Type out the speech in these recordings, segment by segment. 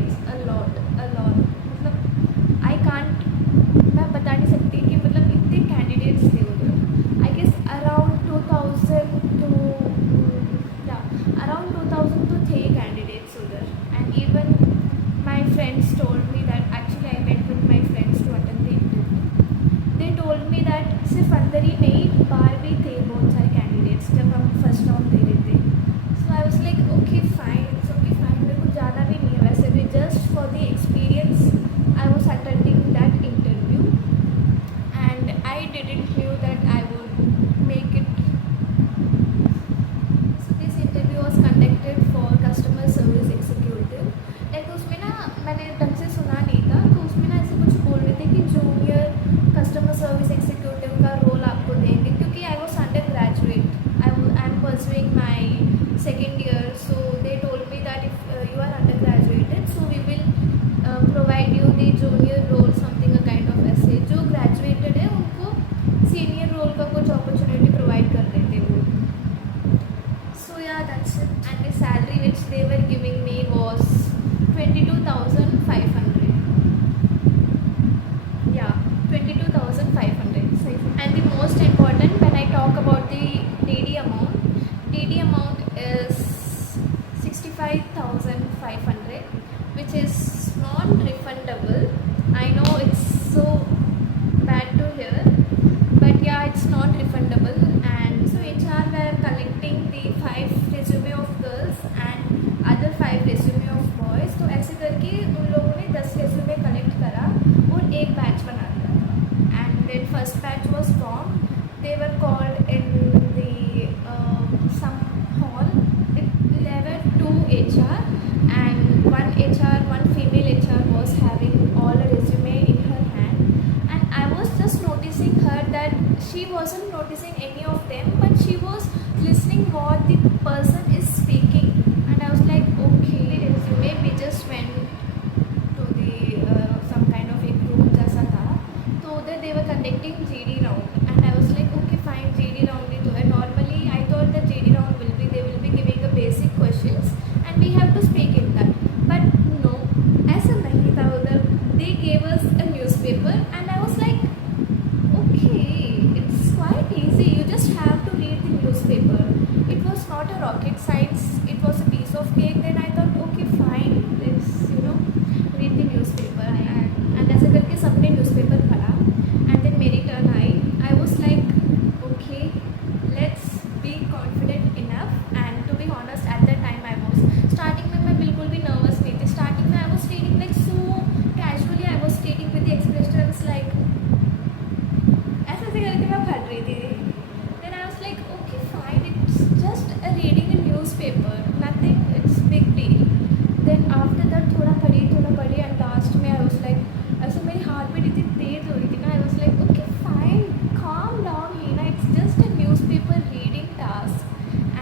Candidates, a lot मतलब I can't, मैं बता नहीं सकती कि मतलब इतने कैंडिडेट्स थे उधर। आई गेस अराउंड 2000 टू या अराउंड 2000 तो थे कैंडिडेट्स उधर। And even my friends told me that actually I went with my friends to attend the interview. They told me that सिर्फ अंदर ही नहीं बाहर भी थे बहुत सारे कैंडिडेट्स जब हम फर्स्ट राउंड दे रहे थे। So I was like okay fine, it's okay fine, मेरे को ज़्यादा भी नहीं है वैसे भी, just for the experience I was attending that interview and I didn't knew that I would make it. So this interview was conducted for customer service executive. Like उसमें ना मैंने ढंग से सुना नहीं था, तो उसमें ना ऐसे कुछ बोल रहे थे कि जूनियर कस्टमर सर्विस एग्जीक्यूटिव का रोल आपको देंगे, क्योंकि I was under graduate, I am pursuing my second year, so they told me that if you are undergraduated, so we will provide you the junior role, something a kind of ऐसे। जो graduated है उनको senior role का कुछ opportunity provide कर रहे थे वो। So yeah, that's it, and the salary which they were giving me was 22,500, yeah, 22,500। And the most important, when I talk about the DD amount is 65,500, which is non-refundable. I know it's so bad to hear, but yeah, it's not refundable. And so HR were collecting the 5 resume of girls and other 5 resume of boys। तो ऐसे करके उन लोगों ने 10 resume collect करा और एक batch बना दिया। And then first batch was formed, they were called in the some hall। There were 2 HR and one female HR was having all a resume in her hand, and I was just noticing her that she wasn't noticing any of them, but she was listening what the person is speaking, and I was like okay, resume we just went to the some kind of a group जैसा था, तो उधर they were conducting GD round, and I was like okay fine, GD round ही तो है। Normally I thought the GD round will be, they will be giving a basic questions and we have to speak in that, but no, ऐसा नहीं था उधर। They gave us a newspaper and I was like okay, it's quite easy, you just have to read the newspaper, it was not a rocket science, it was a piece of cake। Then I thought okay fine, let's read the newspaper, and ऐसे करके सबने newspaper पढ़ा, and then मेरी turn I. I was like okay, let's be confident enough, and to be honest at that time I was starting में मैं बिल्कुल भी nervous नहीं थी। starting में I was reading like so casually, I was reading with the expressions like ऐसे ऐसे करके मैं पढ़ रही थी। then I was like okay fine, it's just a reading a newspaper, nothing, it's big deal। then after that थोड़ा पढ़ी and last में I was like, ऐसे मेरी हाथ भी इतनी तेज हो रही थी ना, I was like okay fine, calm down Hina, it's just a newspaper reading task।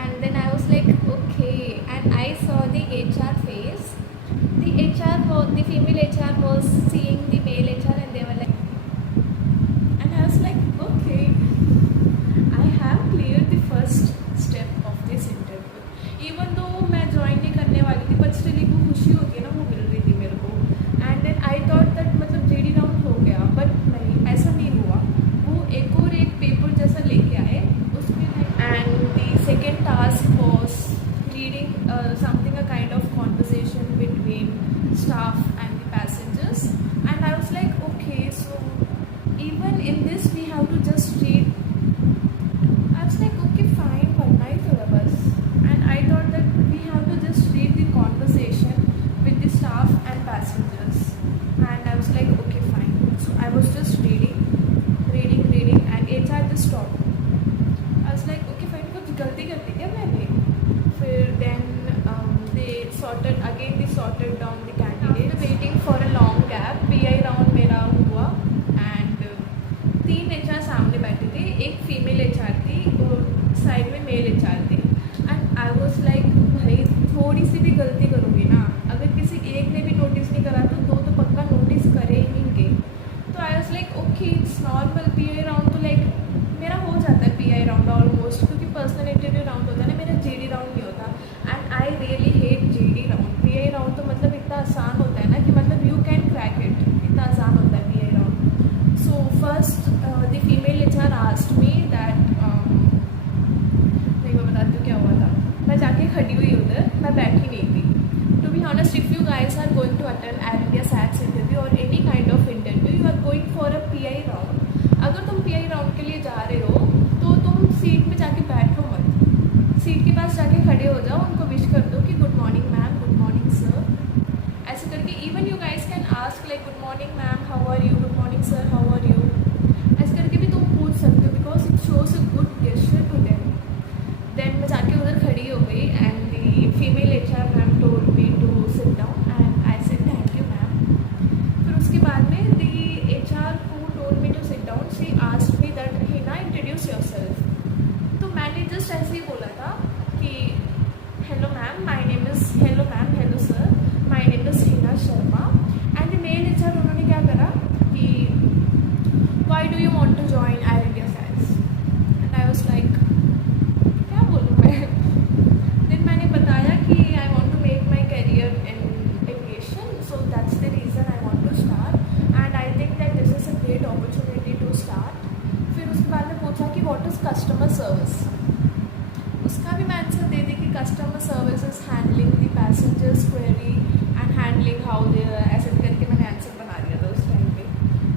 and then I was like okay, and I saw the HR face, the female HR was seeing the male HR, and they were like, and I was like okay, I have cleared the first step of this interview, even though मैं join नहीं करने वाली थी, but still वो खुशी होती है ना, वो मिल रही थी मेरे को। and then I thought that मतलब GD round हो गया, but नहीं, ऐसा नहीं हुआ। वो एक और एक पेपर जैसा लेके आए उसमें, and the second task was reading something a kind of conversation between staff and the passengers, and I was like okay, so even in this we have to just read। I was like okay fine, पढ़ना ही तो है बस। and I thought that we have to just read the conversation with the staff and passengers, and I was like okay fine, so I was just reading, and HR just stopped। I was like okay fine, कुछ गलती कर दी क्या मैंने? फिर then they sorted down the candidates। after waiting for a long gap, PI round मेरा हुआ, and 3 to attend Air India SATS interview or any kind of interview, you are going for a PI round. अगर तुम PI round के लिए जा रहे हो तो तुम सीट पे जाके बैठो मत, सीट के पास जाके खड़े हो जाओ, उनको विश कर दो कि good morning ma'am, good morning sir, ऐसे करके. Even you guys can ask like good morning ma'am, how are you, good morning sir, how are you, ऐसे करके भी तुम पूछ सकते हो because it shows a good gesture to them. Then मैं जाके उधर खड़ी हो गई and the female HR ma'am told me to sit down and I said thank you ma'am. फिर उसके बाद में the HR who told me to sit down, she asked me that Hina introduce yourself. तो मैंने जस्ट ऐसे ही बोला था कि hello ma'am, my name is, hello ma'am, hello sir, my name is Hina Sharma. And the male HR उन्होंने क्या करा कि why do you want to join Air India SATS. And I was like क्या बोलूँ मैं. देन मैंने बताया कि I want to make my career in aviation, so that's the reason I want to start and I think that this is a great opportunity to start. फिर उसके बाद में पूछा कि व्हाट इज़ कस्टमर सर्विस. उसका भी मैं answer दे दी कि customer service is handling the passengers query and handling how they, ऐसे करके मैंने आंसर बना दिया था उस टाइम पे.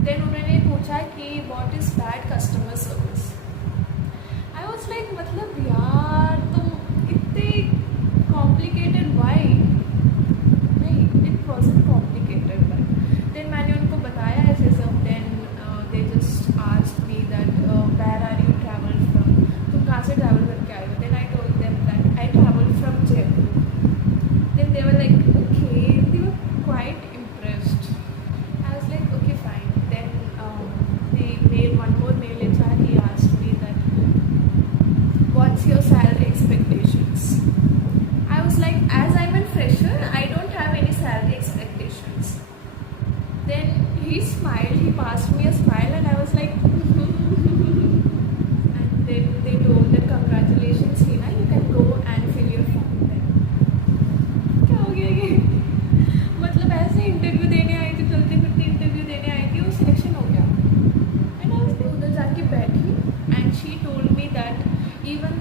देन उन्होंने पूछा कि what is bad customer service. I was like मतलब यार तुम इतने कॉम्प्लिकेटेड वाई. नहीं, it wasn't complicated but then मैंने उनको बताया ऐसे सब. Then they just asked me that where are you travel from, तुम कहाँ से ट्रैवल करके आए हो. Then I told them that I travel from Jaipur. Then they were like okay, they were quite impressed. I was like, okay, fine. Then they made one more mail HR. He asked me that, what's your salary expectations? I was like, as I'm a fresher, I don't have any salary expectations. Then he smiled. He passed me a smile, and I was like, and then they told that congratulations, Hina, you can go and fill your form. Then क्या हो गया ये. मतलब ऐसे interview देने आई थी, चलते फिरते इंटरव्यू देने आई थी, वो सिलेक्शन हो गया. एंड आई वाज उधर जाके बैठी and she told me that even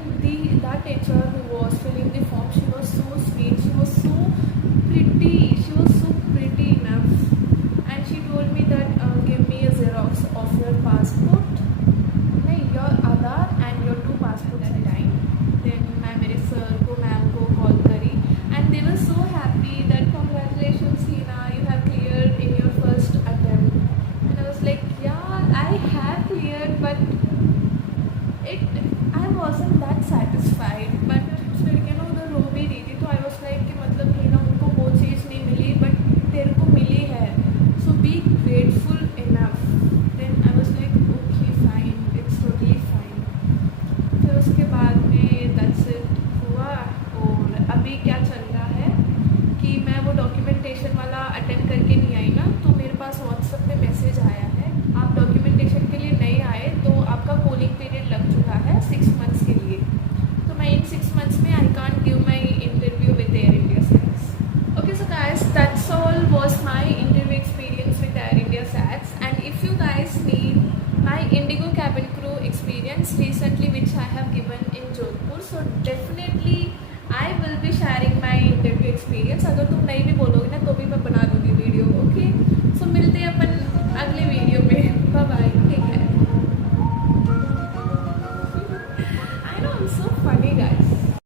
that HR who was filling the form, she was so sweet, she was so pretty, she was so pretty enough. And she told me that give me a Xerox of your passport, नहीं, your Aadhaar and your 2 passports at a time. Then मैं मेरे sir को, ma'am को call करी and they were so happy that congratulations Hina, you have cleared in your first attempt. And I was like, yeah, I have cleared but I wasn't that satisfied. But उस लड़के ना उधर रो भी रही थी, तो I was like कि मतलब Hina, उनको वो चीज़ नहीं मिली बट तेरे को मिली है, so be grateful enough. Then I was like okay fine, it's totally fine. फिर उसके बाद में that's it हुआ. और अभी क्या चल रहा है कि मैं वो डॉक्यूमेंटेशन वाला अटेंड करके नहीं आई ना, तो मेरे पास व्हाट्सएप पे मैसेज आया है, आप डॉक्यूमेंटेशन के लिए नहीं आए तो आपका पोलिंग पीरियड लग चुका है 6 मंथ्स के लिए. तो मैं इन 6 मंथ्स में I can't give my interview with air India SATS. Okay, so guys, that's all was my interview experience with Air India SATS. And if you guys need my Indigo cabin crew experience recently which I have given in Jodhpur, so definitely I will be sharing my interview experience. अगर तुम नहीं भी बोलो